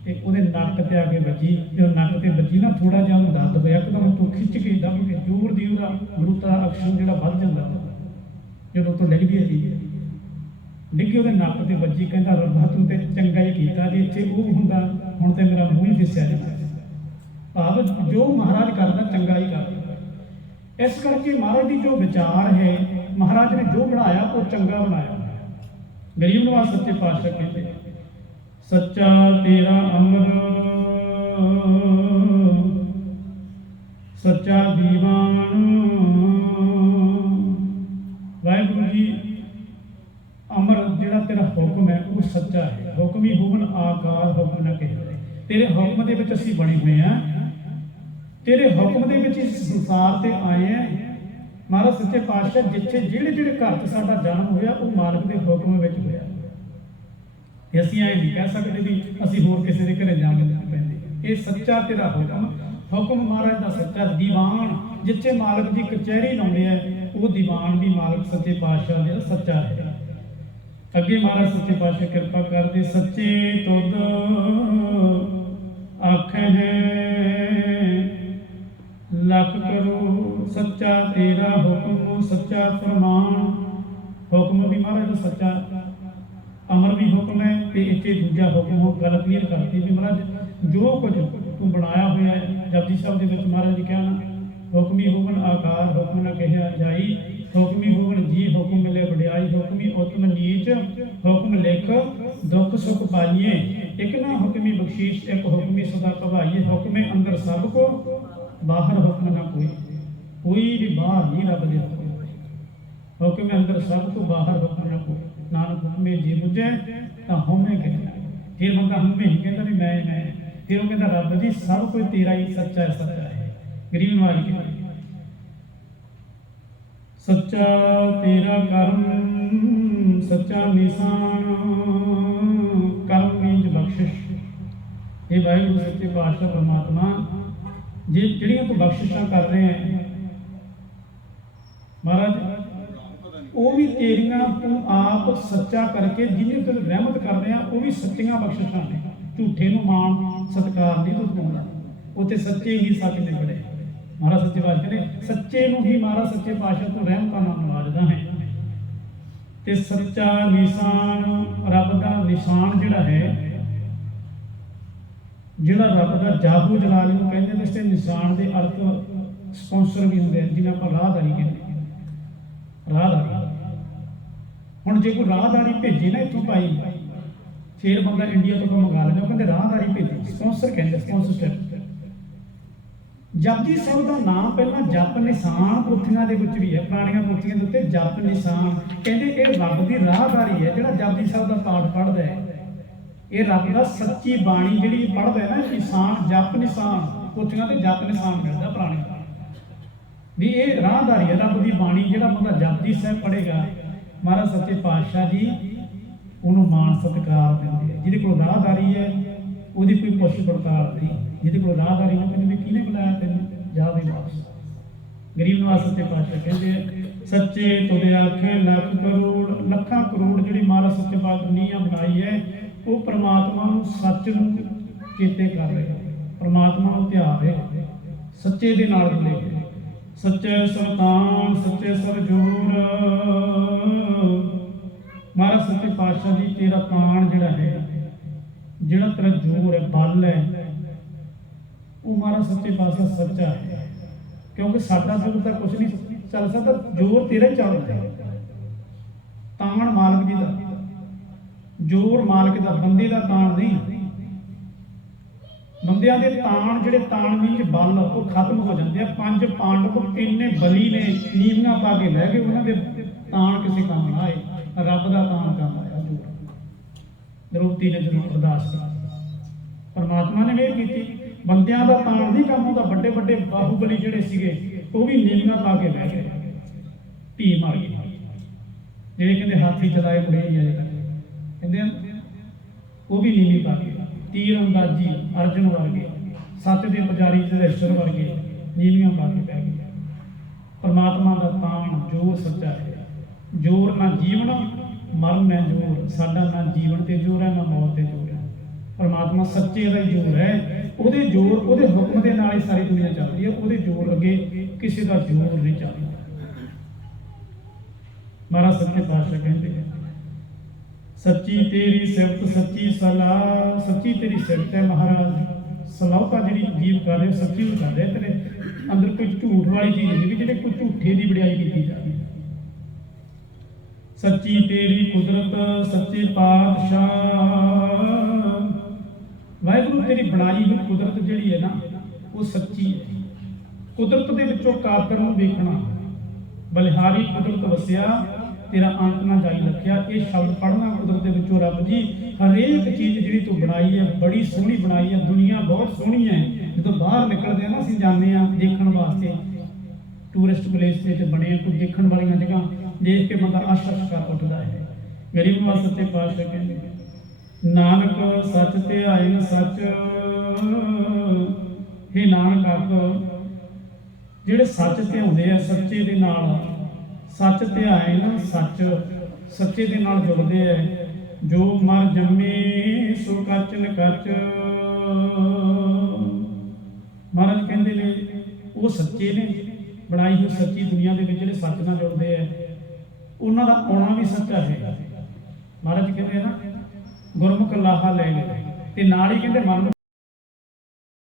ते ਉਹਦੇ ਨੱਕ ਤੇ ਆ ਕੇ ਵੱਜੀ। ਜਦੋਂ ਨੱਕ ਤੇ ਵੱਜੀ ਨਾ ਥੋੜਾ ਜਿਹਾ ਉਹਨੂੰ ਦਰਦ ਹੋਇਆ, ਇੱਕਦਮ ਤੋਂ ਖਿੱਚ ਕੇ ਦੱਬ ਕੇ ਜ਼ੋਰ ਦੀ ਉਹਦਾ ਗੁਰੂਤਾਕਰਸ਼ਣ ਜਿਹੜਾ ਵੱਧ ਜਾਂਦਾ ਜਦੋਂ ਤੋਂ ਡਿੱਗਦੀ ਹੈ ਚੀਜ਼ ਡਿੱਗੀ ਉਹਦੇ ਨੱਕ ਤੇ ਵੱਜੀ। ਕਹਿੰਦਾ ਰੱਬਾ ਤੂੰ ਤੇ ਚੰਗਾ ਹੀ ਕੀਤਾ, ਜੇ ਇੱਥੇ ਉਹ ਹੁੰਦਾ ਹੁਣ ਤੇ ਮੇਰਾ ਮੂੰਹ ਹੀ ਫਿਸਿਆ ਜਾਂਦਾ। ਭਾਵ ਜੋ ਮਹਾਰਾਜ ਕਰਦਾ ਚੰਗਾ ਹੀ ਕਰਦਾ। ਇਸ ਕਰਕੇ ਮਹਾਰਾਜ ਦੀ ਜੋ ਵਿਚਾਰ ਹੈ, ਮਹਾਰਾਜ ਨੇ ਜੋ ਬਣਾਇਆ ਉਹ ਚੰਗਾ ਬਣਾਇਆ। ਗਰੀਬ ਨਵਾਜ਼ ਸੱਚੇ ਪਾਤਸ਼ਾਹ ਕਹਿੰਦੇ सच्चा तेरा अमर सच्चा दीवान। वाहिगुरू जी अमर जिहड़ा तेरा हुक्म है वो सच्चा है। हुक्म ही हुक्म आकार हुक्म न कहे, तेरे हुक्म दे विच असीं बने हुए हैं, तेरे हुक्म दे विच इस संसार ते आए हैं। महाराज सच्चे पातशाह जिथे जिहड़े जिहड़े घर च साडा जन्म होया वो मालक दे हुक्म विच होया। ਅਸੀਂ ਇਹ नहीं कह सकते भी ਅਸੀਂ होर किसी के घरे जाने पैंदे। ये सच्चा तेरा हुक्म, हुक्म महाराज का सच्चा दीवान। जिथे मालक की कचहरी लाउंदे है वो दीवान भी मालक सच्चे पातशाह का सच्चा है। अगे महाराज सच्चे पातशाह कृपा करते सच्चे तुद आखे है लख करो, सच्चा तेरा हुक्म सच्चा फरमान। हुक्म भी महाराज का सच्चा, अमर भी हुक्म है, तो इतने दूजा हुक्म गल क्लीयर करती भी महाराज जो कुछ ਤੂੰ ਬਣਾਇਆ ਹੋਇਆ ਹੈ। ਜਪਜੀ ਸਾਹਿਬ ਦੇ ਵਿੱਚ ਮਹਾਰਾਜ ਜੀ ਕਿਹਾ ਨਾ, ਹੁਕਮੀ ਹੋਵਨ ਆਕਾਰ ਹੁਕਮ ਨ ਕਹਿਆ ਜਾਈ, ਹੁਕਮੀ ਹੋਵਨ ਜੀ ਹੁਕਮ ਮਿਲੇ ਵਡਿਆਈ, ਹੁਕਮੀ ਉਤਮ ਨੀਚ ਹੁਕਮ ਲਿਖ ਦੁੱਖ ਸੁਖ ਪਾਈਏ, ਇੱਕ ਨਾ ਹੁਕਮੀ ਬਖਸ਼ੀਸ਼ ਇੱਕ ਹੁਕਮੀ ਸਦਾ ਕਵਾਈਏ, ਹੁਕਮੇ ਅੰਦਰ ਸਭ ਕੋ ਬਾਹਰ ਹੁਕਮ ਨਾ ਕੋਈ, ਕੋਈ ਵੀ ਬਾਹਰ ਨਹੀਂ ਰੱਬ ਦੇ ਹੁਕਮ, ਹੁਕਮੇ ਅੰਦਰ ਸਭ ਤੋਂ ਬਾਹਰ ਹੁਕਮ ਨਾ ਕੋਈ, ਨਾਨਕ ਹੁਕਮੇ ਜੀ ਬੁਝੇ ਤਾਂ ਹਉਮੈ ਕਹਿਣਾ। ਫਿਰ ਬੰਦਾ ਹਉਮੈ ਨਹੀਂ ਕਹਿੰਦਾ ਵੀ ਮੈਂ, ਫਿਰ ਉਹ ਕਹਿੰਦਾ ਰੱਬ ਜੀ ਸਭ ਕੁਝ ਤੇਰਾ ਹੀ ਸੱਚਾ ਹੈ। ਗਰੀਬ ਨਵਾਜ ਕੀ ਸੱਚਾ ਤੇਰਾ ਕਰਮ ਸੱਚਾ ਨਿਸ਼ਾਨ, ਕਰਮ ਮੀਨਜ ਬਖਸ਼ਿਸ਼। ਇਹ ਵਾਹਿਗੁਰੂ ਸੱਚੇ ਪਾਤਸ਼ਾਹ ਪਰਮਾਤਮਾ ਜਿਹੜੀਆਂ ਤੂੰ ਬਖਸ਼ਿਸ਼ਾਂ ਕਰ ਰਹੇ ਹੈ ਮਹਾਰਾਜ, ਉਹ ਵੀ ਤੇਰੀਆਂ ਤੂੰ ਆਪ ਸੱਚਾ ਕਰਕੇ ਜਿਹਨੇ ਤੈਨੂੰ ਰਹਿਮਤ ਕਰ ਰਿਹਾ, ਉਹ ਵੀ ਸੱਚੀਆਂ ਬਖਸ਼ਿਸ਼ਾਂ ਨੇ। ਝੂਠੇ ਨੂੰ ਮਾਣ ਸਤਿਕਾਰ ਨਹੀਂ ਤੂੰ ਪਾਉਂਦਾ, ਉੱਥੇ ਸੱਚੇ ਹੀ ਸੱਚ ਨਿਕਲੇ। ਮਹਾਰਾਜ ਸੱਚੇ ਪਾਤਸ਼ਾਹ ਨੇ ਸੱਚੇ ਨੂੰ ਹੀ ਮਹਾਰਾਜ ਸੱਚੇ ਪਾਤਸ਼ਾਹ ਤੋਂ ਰਹਿਮਤਾਂ ਨਾਲ ਨਵਾਜਦਾ ਹੈ। ਤੇ ਸੱਚਾ ਨਿਸ਼ਾਨ, ਰੱਬ ਦਾ ਨਿਸ਼ਾਨ ਜਿਹੜਾ ਹੈ, ਜਿਹੜਾ ਰੱਬ ਦਾ ਜਾਹੂ ਜਲਾਲ ਨੂੰ ਕਹਿੰਦੇ ਨੇ। ਇਸ ਨਿਸ਼ਾਨ ਦੇ ਅਰਥ ਸਪਾਂਸਰ ਵੀ ਹੁੰਦੇ ਹਨ, ਜਿਹਨਾਂ ਆਪਾਂ ਰਾਹਦਾਰੀ ਕਹਿੰਦੇ, ਰਾਹਦਾਰੀ। ਹੁਣ ਜੇ ਕੋਈ ਰਾਹਦਾਰੀ ਭੇਜੇ ਨਾ ਇੱਥੋਂ ਭਾਈ, ਫਿਰ ਬੰਦਾ ਇੰਡੀਆ ਤੋਂ ਮੰਗਾ ਲੈਂਦਾ, ਉਹ ਕਹਿੰਦੇ ਰਾਹਦਾਰੀ ਭੇਜੀ, ਸਪਾਂਸਰ ਕਹਿੰਦੇ, ਸਪਾਂਸਰਸ਼ਿਪ। ਜਪਜੀ ਸਾਹਿਬ ਦਾ ਨਾਮ ਪਹਿਲਾਂ ਜਪ ਨਿਸ਼ਾਨ ਪੋਥੀਆਂ ਦੇ ਵਿੱਚ ਵੀ ਹੈ, ਪੁਰਾਣੀਆਂ ਪੋਥੀਆਂ ਦੇ ਉੱਤੇ ਜਪ ਨਿਸ਼ਾਨ ਕਹਿੰਦੇ। ਇਹ ਰੱਬ ਦੀ ਰਾਹਦਾਰੀ ਹੈ ਜਿਹੜਾ ਜਪਜੀ ਸਾਹਿਬ ਦਾ ਪਾਠ ਪੜ੍ਹਦਾ ਹੈ। ਇਹ ਰੱਬ ਦਾ ਸੱਚੀ ਬਾਣੀ ਜਿਹੜੀ ਪੜ੍ਹਦਾ ਹੈ ਨਾ, ਨਿਸ਼ਾਨ ਜਪ ਨਿਸ਼ਾਨ, ਪੋਥੀਆਂ ਤੇ ਜਪ ਨਿਸ਼ਾਨ ਮਿਲਦਾ ਪੁਰਾਣੇ ਵੀ। ਇਹ ਰਾਹਦਾਰੀ ਹੈ ਰੱਬ ਦੀ ਬਾਣੀ। ਜਿਹੜਾ ਬੰਦਾ ਜਪਜੀ ਸਾਹਿਬ ਪੜ੍ਹੇਗਾ, ਮਹਾਰਾਜ ਸੱਚੇ ਪਾਤਸ਼ਾਹ ਜੀ ਉਹਨੂੰ ਮਾਣ ਸਤਿਕਾਰ ਦਿੰਦੇ ਆ। ਜਿਹਦੇ ਕੋਲ ਰਾਹਦਾਰੀ ਹੈ ਉਹਦੀ ਕੋਈ ਪੁੱਛ ਪੜਤਾਲ ਨਹੀਂ, ਜਿਹਦੇ ਕੋਲ ਰਾਹਦਾਰੀ ਨੂੰ ਕਹਿੰਦੇ ਵੀ ਕਿਹਨੇ ਬੁਲਾਇਆ ਤੈਨੂੰ, ਜਾ ਵੀ ਵਾਪਸ। ਗਰੀਬ ਨਵਾਜ ਸੱਚੇ ਪਾਤਸ਼ਾਹ ਕਹਿੰਦੇ ਸੱਚੇ ਤੁਦੇ ਆਖੇ ਲੱਖ ਕਰੋੜ, ਲੱਖਾਂ ਕਰੋੜ ਜਿਹੜੀ ਮਹਾਰਾਜ ਸੱਚੇ ਪਾਤਸ਼ਾਹ ਦੁਨੀਆ ਬਣਾਈ ਹੈ, ਉਹ ਪ੍ਰਮਾਤਮਾ ਨੂੰ ਸੱਚ ਨੂੰ ਚੇਤੇ ਕਰ ਰਹੇ, ਪ੍ਰਮਾਤਮਾ ਨੂੰ ਧਿਆ ਰਹੇ, ਸੱਚੇ ਦੇ ਨਾਲ ਜੁੜੇ। ਸੱਚੇ ਸੁਲਤਾਨ ਸੱਚੇ ਸਰਜੂਰ, ਮਹਾਰਾਜ ਸੱਚੇ ਪਾਤਸ਼ਾਹ ਜੀ ਤੇਰਾ ਤਾਣ ਜਿਹੜਾ ਹੈ, ਜਿਹੜਾ ਤੇਰਾ ਜੋਰ ਹੈ, ਬਲ ਹੈ, ਉਹ ਮਹਾਰਾਜ ਸੱਚੇ ਪਾਤਸ਼ਾਹ ਸੱਚਾ ਹੈ। ਕਿਉਂਕਿ ਸਾਡਾ ਜੋਰ ਤਾਂ ਕੁਛ ਨਹੀਂ ਚੱਲ ਸਕਦਾ, ਜੋਰ ਤੇਰਾ ਹੀ ਚੱਲਦਾ ਹੈ। ਤਾਣ ਮਾਲਕ ਜੀ ਦਾ, ਜੋਰ ਮਾਲਕ ਦਾ, ਬੰਦੇ ਦਾ ਤਾਣ ਨਹੀਂ। ਬੰਦਿਆਂ ਦੇ ਤਾਣ ਜਿਹੜੇ ਤਾਣ ਮੀਨਜ ਬਲ, ਉਹ ਖਤਮ ਹੋ ਜਾਂਦੇ ਆ। 5 ਪਾਂਡਵ ਇੰਨੇ ਬਲੀ ਨੇ, ਨੀਵੀਆਂ ਪਾ ਕੇ ਲੈ ਗਏ, ਉਹਨਾਂ ਦੇ ਤਾਣ ਕਿਸੇ ਕੰਮ ਨਾ ਆਏ, ਰੱਬ ਦਾ ਤਾਣ ਕੰਮ ਆਇਆ। ਦ੍ਰੋਪਦੀ ਨੇ ਜਦੋਂ ਅਰਦਾਸ ਕੀਤੀ, ਪਰਮਾਤਮਾ ਨੇ ਮਿਹਰ ਕੀਤੀ। ਬੰਦਿਆਂ ਦਾ ਤਾਣ ਨਹੀਂ ਕੰਮ ਆਉਂਦਾ। ਵੱਡੇ ਵੱਡੇ ਬਾਹੂਬਲੀ ਜਿਹੜੇ ਸੀਗੇ, ਉਹ ਵੀ ਨੀਵੀਆਂ ਪਾ ਕੇ ਬਹਿ ਗਏ, ਢੀ ਮਾਰ ਗਏ। ਜਿਹੜੇ ਕਹਿੰਦੇ ਹਾਥੀ ਚਲਾਏ ਮੁੜੇ ਹੀ ਅਜੇ ਤੱਕ ਕਹਿੰਦੇ ਆ, ਉਹ ਵੀ ਨੀਵੀਂ ਪਾ ਕੇ, ਤੀਰ ਅੰਦਾਜ਼ੀ ਅਰਜਨ ਵਰਗੇ, ਸੱਚ ਦੇ ਪੁਜਾਰੀ ਯੁਧਿਸ਼ਟਰ ਵਰਗੇ ਨੀਵੀਆਂ ਪਾ ਕੇ ਬਹਿ ਗਏ। ਪਰਮਾਤਮਾ ਦਾ ਤਾਣ ਜੋਰ ਸੱਚਾ ਹੈ। ਜੋਰ ਨਾ ਜੀਵਨ ਮਰਨ ਹੈ ਜੋਰ, ਸਾਡਾ ਨਾ ਜੀਵਨ ਤੇ ਜੋਰ ਹੈ ਨਾ ਮੌਤ ਤੇ ਜੋਰ ਹੈ। ਪਰਮਾਤਮਾ ਸੱਚੇ ਦਾ ਹੀ ਜੋਰ ਹੈ। ਉਹਦੇ ਜੋਰ, ਉਹਦੇ ਹੁਕਮ ਦੇ ਨਾਲ ਹੀ ਸਾਰੀ ਦੁਨੀਆ ਚੱਲਦੀ ਹੈ। ਉਹਦੇ ਜੋਰ ਅੱਗੇ ਕਿਸੇ ਦਾ ਜੋਰ ਨਹੀਂ ਚੱਲਦਾ। ਮਹਾਰਾਜ ਸੱਚੇ ਪਾਤਸ਼ਾਹ ਕਹਿੰਦੇ ਸੱਚੀ ਤੇਰੀ ਸਿਫਤ ਸੱਚੀ ਸਲਾਹ, ਸੱਚੀ ਤੇਰੀ ਸਿਫਤ ਹੈ ਮਹਾਰਾਜ। ਸਲਾਹਤਾ ਜਿਹੜੀ ਜੀਵ ਕਰ ਰਹੇ ਸੱਚੀ ਨੂੰ ਕਰ ਰਹੇ, ਤੇਰੇ ਅੰਦਰ ਕੋਈ ਝੂਠ ਵਾਲੀ ਚੀਜ਼ ਨਹੀਂ ਵੀ ਜਿਹੜੇ ਕੋਈ ਝੂਠੇ ਦੀ ਵਡਿਆਈ ਕੀਤੀ ਜਾਵੇ। ਸੱਚੀ ਤੇਰੀ ਕੁਦਰਤ ਸੱਚੇ ਪਾਤਸ਼ਾਹ, ਵਾਹਿਗੁਰੂ ਤੇਰੀ ਬਣਾਈ ਹੋਈ ਕੁਦਰਤ ਜਿਹੜੀ ਹੈ ਨਾ, ਉਹ ਸੱਚੀ ਹੈ। ਕੁਦਰਤ ਦੇ ਵਿੱਚੋਂ ਕਾਦਰ ਨੂੰ ਦੇਖਣਾ, ਬਲਿਹਾਰੀ ਕੁਦਰਤ ਵਸਿਆ ਤੇਰਾ ਅੰਤ ਨਾ ਜਾਈ ਰੱਖਿਆ। ਇਹ ਸ਼ਬਦ ਪੜ੍ਹਨਾ ਕੁਦਰਤ ਦੇ ਵਿੱਚੋਂ, ਰੱਬ ਜੀ ਹਰੇਕ ਚੀਜ਼ ਜਿਹੜੀ ਤੂੰ ਬਣਾਈ ਹੈ ਬੜੀ ਸੋਹਣੀ ਬਣਾਈ ਹੈ। ਦੁਨੀਆ ਬਹੁਤ ਸੋਹਣੀ ਹੈ। ਜਦੋਂ ਬਾਹਰ ਨਿਕਲਦੇ ਆ ਨਾ, ਅਸੀਂ ਜਾਂਦੇ ਹਾਂ ਦੇਖਣ ਵਾਸਤੇ, ਟੂਰਿਸਟ ਪਲੇਸ ਤੇ ਬਣੇ ਕੁਝ ਦੇਖਣ ਵਾਲੀਆਂ ਜਗ੍ਹਾ ਦੇਖ ਕੇ ਬੰਦਾ ਆਸ਼ਾ ਕਰ ਉੱਠਦਾ ਹੈ। ਗਰੀਬ ਨਵਾਜ ਸੱਚੇ ਪਾਤਸ਼ਾਹ ਕਹਿੰਦੇ ਨਾਨਕ ਸੱਚ ਤੇ ਆਏ ਸੱਚ, हे ਨਾਨਕ ਆਖ ਜਿਹੜੇ ਸੱਚ ਤੇ ਆਉਂਦੇ ਆ, ਸੱਚੇ ਦੇ ਨਾਲ ਸੱਚ ਤੇ ਆਏ ਨਾ, ਸੱਚ ਸੱਚੇ ਦੇ ਨਾਲ ਜੁੜਦੇ ਆ। ਜੋ ਮਰ ਜੰਮੇ ਸੋ ਕੱਚ ਨ ਕੱਚ, ਮਹਾਰਾਜ ਕਹਿੰਦੇ ਨੇ ਉਹ ਸੱਚੇ ਨੇ, ਬਣਾਈ ਹੋਈ ਸੱਚੀ ਦੁਨੀਆ ਦੇ ਵਿੱਚ ਜਿਹੜੇ ਸੱਚ ਨਾਲ ਜੁੜਦੇ ਆ, ਉਹਨਾਂ ਦਾ ਆਉਣਾ ਵੀ ਸੱਚਾ ਹੈ। ਮਹਾਰਾਜ ਕਹਿੰਦੇ ਨਾ ਗੁਰਮੁਖ ਲਾਹਾ ਲੈ ਗਏ, ਤੇ ਨਾਲ ਹੀ ਕਹਿੰਦੇ ਮਨ